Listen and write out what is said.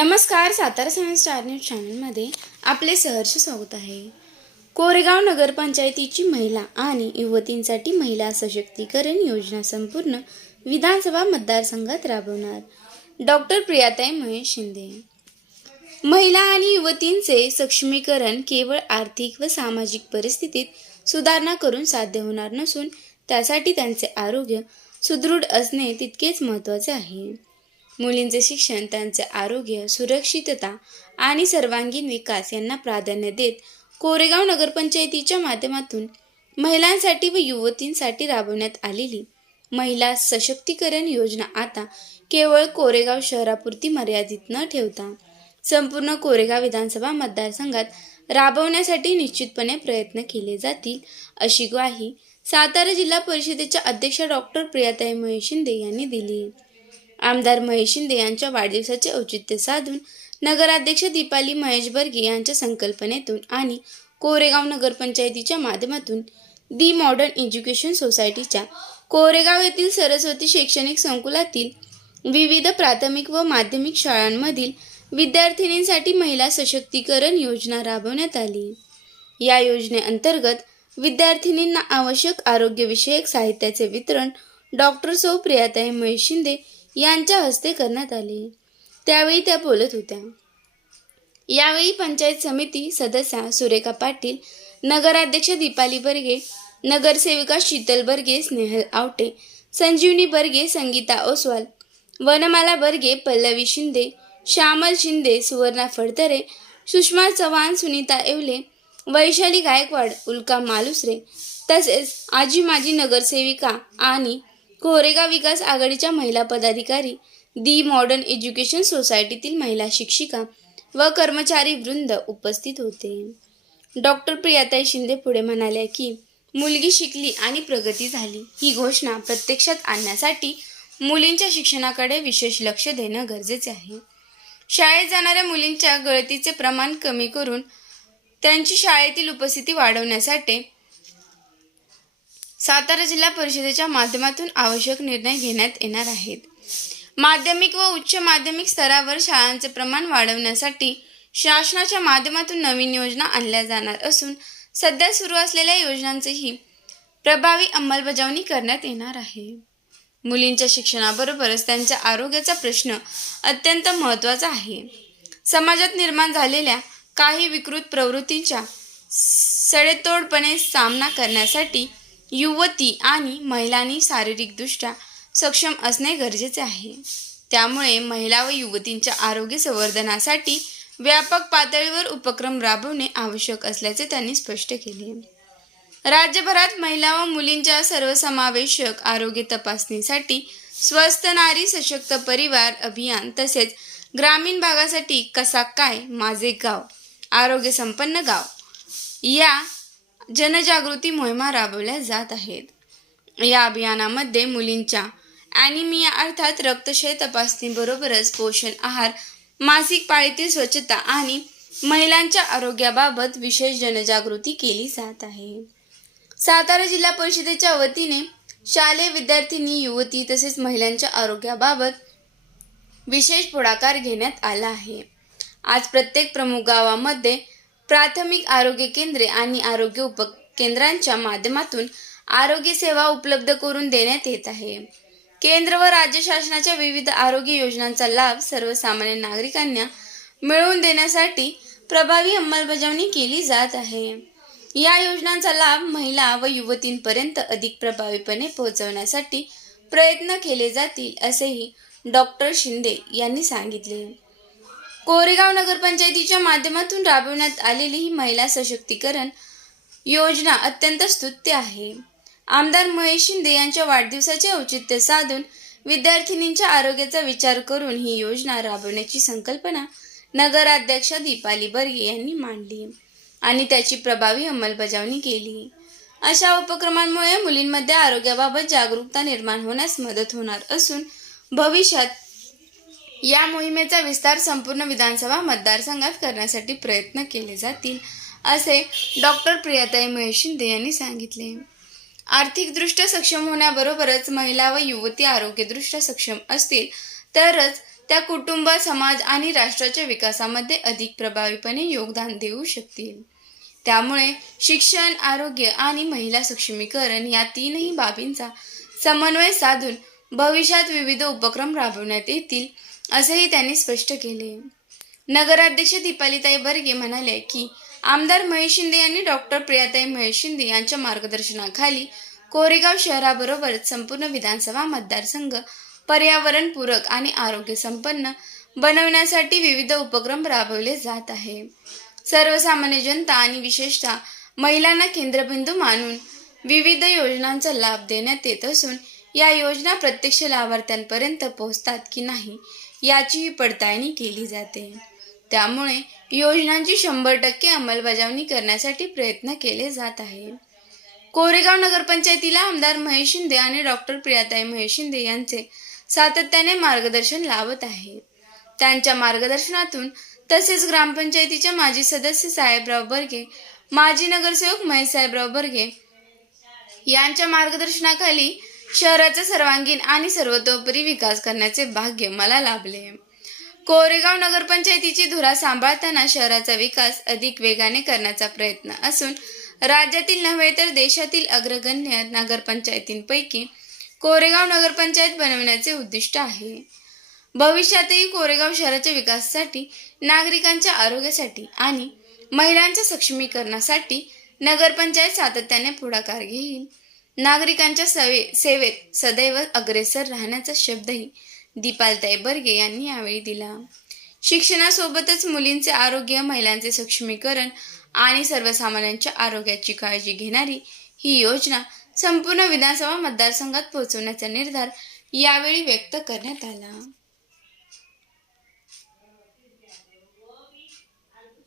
नमस्कार. Satara science star news चॅनलमध्ये आपले सहर्ष स्वागत आहे. कोरेगाव नगरपंचायतीची महिला आणि युवतींसाठी महिला सशक्तीकरण योजना संपूर्ण विधानसभा मतदारसंघात राबवणार डॉक्टर प्रियाताई महेश शिंदे. महिला आणि युवतींचे सक्षमीकरण केवळ आर्थिक व सामाजिक परिस्थितीत सुधारणा करून साध्य होणार नसून त्यासाठी त्यांचे आरोग्य सुदृढ असणे तितकेच महत्त्वाचे आहे. मुलींचे शिक्षण, त्यांचे आरोग्य, सुरक्षितता आणि सर्वांगीण विकास यांना प्राधान्य देत कोरेगाव नगरपंचायतीच्या माध्यमातून महिलांसाठी व युवतींसाठी राबवण्यात आलेली महिला सशक्तीकरण योजना आता केवळ कोरेगाव शहरापुरती मर्यादित न ठेवता संपूर्ण कोरेगाव विधानसभा मतदारसंघात राबवण्यासाठी निश्चितपणे प्रयत्न केले जातील, अशी ग्वाही सातारा जिल्हा परिषदेच्या अध्यक्षा डॉक्टर प्रियाताई महेश शिंदे यांनी दिली. आमदार महेश शिंदे यांच्या वाढदिवसाचे औचित्य साधून नगराध्यक्ष दीपाली महेश बर्गे यांच्या संकल्पनेतून आणि कोरेगाव नगरपंचायतीच्या माध्यमातून दी मॉडर्न एज्युकेशन सोसायटीच्या कोरेगाव येथील सरस्वती शैक्षणिक संकुलातील विविध प्राथमिक व माध्यमिक शाळांमधील विद्यार्थिनींसाठी महिला सशक्तीकरण योजना राबवण्यात आली. या योजनेअंतर्गत विद्यार्थिनींना आवश्यक आरोग्यविषयक साहित्याचे वितरण डॉक्टर सौ प्रियाताई महेश शिंदे यांच्या हस्ते करण्यात आले. त्यावेळी त्या बोलत होत्या. यावेळी पंचायत समिती सदस्या सुरेखा पाटील, नगराध्यक्ष दीपाली बर्गे, नगरसेविका शीतल बर्गे, स्नेहल आवटे, संजीवनी बर्गे, संगीता ओसवाल, वनमाला बर्गे, पल्लवी शिंदे, श्यामल शिंदे, सुवर्णा फडतरे, सुषमा चव्हाण, सुनीता येवले, वैशाली गायकवाड, उल्का मालुसरे तसेच आजी माजी नगरसेविका आणि कोरेगाव विकास आघाडीच्या महिला पदाधिकारी, दी मॉडर्न एज्युकेशन सोसायटीतील महिला शिक्षिका व कर्मचारी वृंद उपस्थित होते. डॉक्टर प्रियाताई शिंदे पुढे म्हणाल्या की मुलगी शिकली आणि प्रगती झाली ही घोषणा प्रत्यक्षात आणण्यासाठी मुलींच्या शिक्षणाकडे विशेष लक्ष देणं गरजेचे आहे. शाळेत जाणाऱ्या मुलींच्या गळतीचे प्रमाण कमी करून त्यांची शाळेतील उपस्थिती वाढवण्यासाठी सातारा जिल्हा परिषदेच्या माध्यमातून आवश्यक निर्णय घेण्यात येणार आहेत. माध्यमिक व उच्च माध्यमिक स्तरावर शाळांचे प्रमाण वाढवण्यासाठी शासनाच्या माध्यमातून नवीन योजना आणल्या जाणार असून सध्या सुरू असलेल्या योजनांचीही प्रभावी अंमलबजावणी करण्यात येणार आहे. मुलींच्या शिक्षणाबरोबरच त्यांच्या आरोग्याचा प्रश्न अत्यंत महत्त्वाचा आहे. समाजात निर्माण झालेल्या काही विकृत प्रवृत्तींचा सडेतोडपणे सामना करण्यासाठी युवती आणि महिलांनी शारीरिकदृष्ट्या सक्षम असणे गरजेचे आहे. त्यामुळे महिला व युवतींच्या आरोग्य संवर्धनासाठी व्यापक पातळीवर उपक्रम राबवणे आवश्यक असल्याचे त्यांनी स्पष्ट केले. राज्यभरात महिला व मुलींच्या सर्वसमावेशक आरोग्य तपासणीसाठी स्वस्थ नारी सशक्त परिवार अभियान तसेच ग्रामीण भागासाठी कसा काय माझे गाव आरोग्य संपन्न गाव या जनजागृती मोहिमा राबवल्या जात आहेत. या अभियानामध्ये मुलींच्या ॲनिमिया अर्थात रक्तक्षय तपासणीबरोबरच पोषण आहार, मासिक पाळीतील स्वच्छता आणि महिलांच्या आरोग्याबाबत विशेष जनजागृती केली जात आहे. सातारा जिल्हा परिषदेच्या वतीने शालेय विद्यार्थिनी, युवती तसेच महिलांच्या आरोग्याबाबत विशेष पुढाकार घेण्यात आला आहे. आज प्रत्येक प्रमुख गावामध्ये प्राथमिक आरोग्य केंद्रे आणि आरोग्य उपकेंद्रांच्या माध्यमातून आरोग्य सेवा उपलब्ध करून देण्यात येत आहे. केंद्र व राज्य शासनाच्या विविध आरोग्य योजनांचा लाभ सर्वसामान्य नागरिकांना मिळवून देण्यासाठी प्रभावी अंमलबजावणी केली जात आहे. या योजनांचा लाभ महिला व युवतींपर्यंत अधिक प्रभावीपणे पोहोचवण्यासाठी प्रयत्न केले जातील, असेही डॉक्टर शिंदे यांनी सांगितले. कोरेगाव नगरपंचायतीच्या माध्यमातून राबवण्यात आलेली ही महिला सशक्तीकरण योजना अत्यंत स्तुत्य आहे. आमदार महेश शिंदे यांच्या वाढदिवसाचे औचित्य साधून विद्यार्थिनींच्या आरोग्याचा विचार करून ही योजना राबवण्याची संकल्पना नगराध्यक्षा दीपाली बर्गे यांनी मांडली आणि त्याची प्रभावी अंमलबजावणी केली. अशा उपक्रमांमुळे मुलींमध्ये आरोग्याबाबत जागरूकता निर्माण होण्यास मदत होणार असून भविष्यात या मोहिमेचा विस्तार संपूर्ण विधानसभा मतदारसंघात करण्यासाठी प्रयत्न केले जातील, असे डॉक्टर प्रियाताई महेश शिंदे यांनी सांगितले. आर्थिकदृष्ट्या सक्षम होण्याबरोबरच महिला व युवती आरोग्यदृष्ट्या सक्षम असतील तरच त्या कुटुंब, समाज आणि राष्ट्राच्या विकासामध्ये अधिक प्रभावीपणे योगदान देऊ शकतील. त्यामुळे शिक्षण, आरोग्य आणि महिला सक्षमीकरण या तीनही बाबींचा समन्वय साधून भविष्यात विविध उपक्रम राबवण्यात येतील, असेही त्यांनी स्पष्ट केले. नगराध्यक्ष दीपालीताई बर्गे म्हणाले की आमदार महेश शिंदे यांनी डॉक्टर प्रियाताई महेश शिंदे यांच्या मार्गदर्शनाखाली कोरेगाव शहराबरोबरच संपूर्ण विधानसभा मतदारसंघ पर्यावरणपूरक आणि आरोग्य संपन्न बनवण्यासाठी विविध उपक्रम राबवले जात आहे. सर्वसामान्य जनता आणि विशेषतः महिलांना केंद्रबिंदू मानून विविध योजनांचा लाभ देण्यात येत असून या योजना प्रत्यक्ष लाभार्थ्यांपर्यंत पोहोचतात की नाही याचीही पडताळणी केली जाते. त्यामुळे योजनांची 100% अंमलबजावणी करण्यासाठी प्रयत्न केले जात आहे. कोरेगाव नगरपंचायतीला आमदार महेश शिंदे आणि डॉक्टर प्रियाताई महेश शिंदे यांचे सातत्याने मार्गदर्शन लाभत आहे. त्यांच्या मार्गदर्शनातून तसेच ग्रामपंचायतीच्या माजी सदस्य साहेबराव बर्गे, माजी नगरसेवक महेश साहेबराव बर्गे यांच्या मार्गदर्शनाखाली शहराचा सर्वांगीण आणि सर्वतोपरी विकास करण्याचे भाग्य मला लाभले. कोरेगाव नगरपंचायतीची धुरा सांभाळताना शहराचा विकास अधिक वेगाने करण्याचा प्रयत्न असून राज्यातील नव्हे तर देशातील अग्रगण्य नगरपंचायतींपैकी कोरेगाव नगरपंचायत बनवण्याचे उद्दिष्ट आहे. भविष्यातही कोरेगाव शहराच्या विकासासाठी, नागरिकांच्या आरोग्यासाठी आणि महिलांच्या सक्षमीकरणासाठी नगरपंचायत सातत्याने पुढाकार घेईल. नागरिकांच्या सेवेत सदैव अग्रेसर राहण्याचा शब्दही दीपालीताई बर्गे यांनी यावेळी दिला. शिक्षणासोबतच मुलींचे आरोग्य, महिलांचे सक्षमीकरण आणि सर्वसामान्यांच्या आरोग्याची काळजी घेणारी ही योजना संपूर्ण विधानसभा मतदारसंघात पोहोचवण्याचा निर्धार यावेळी व्यक्त करण्यात आला.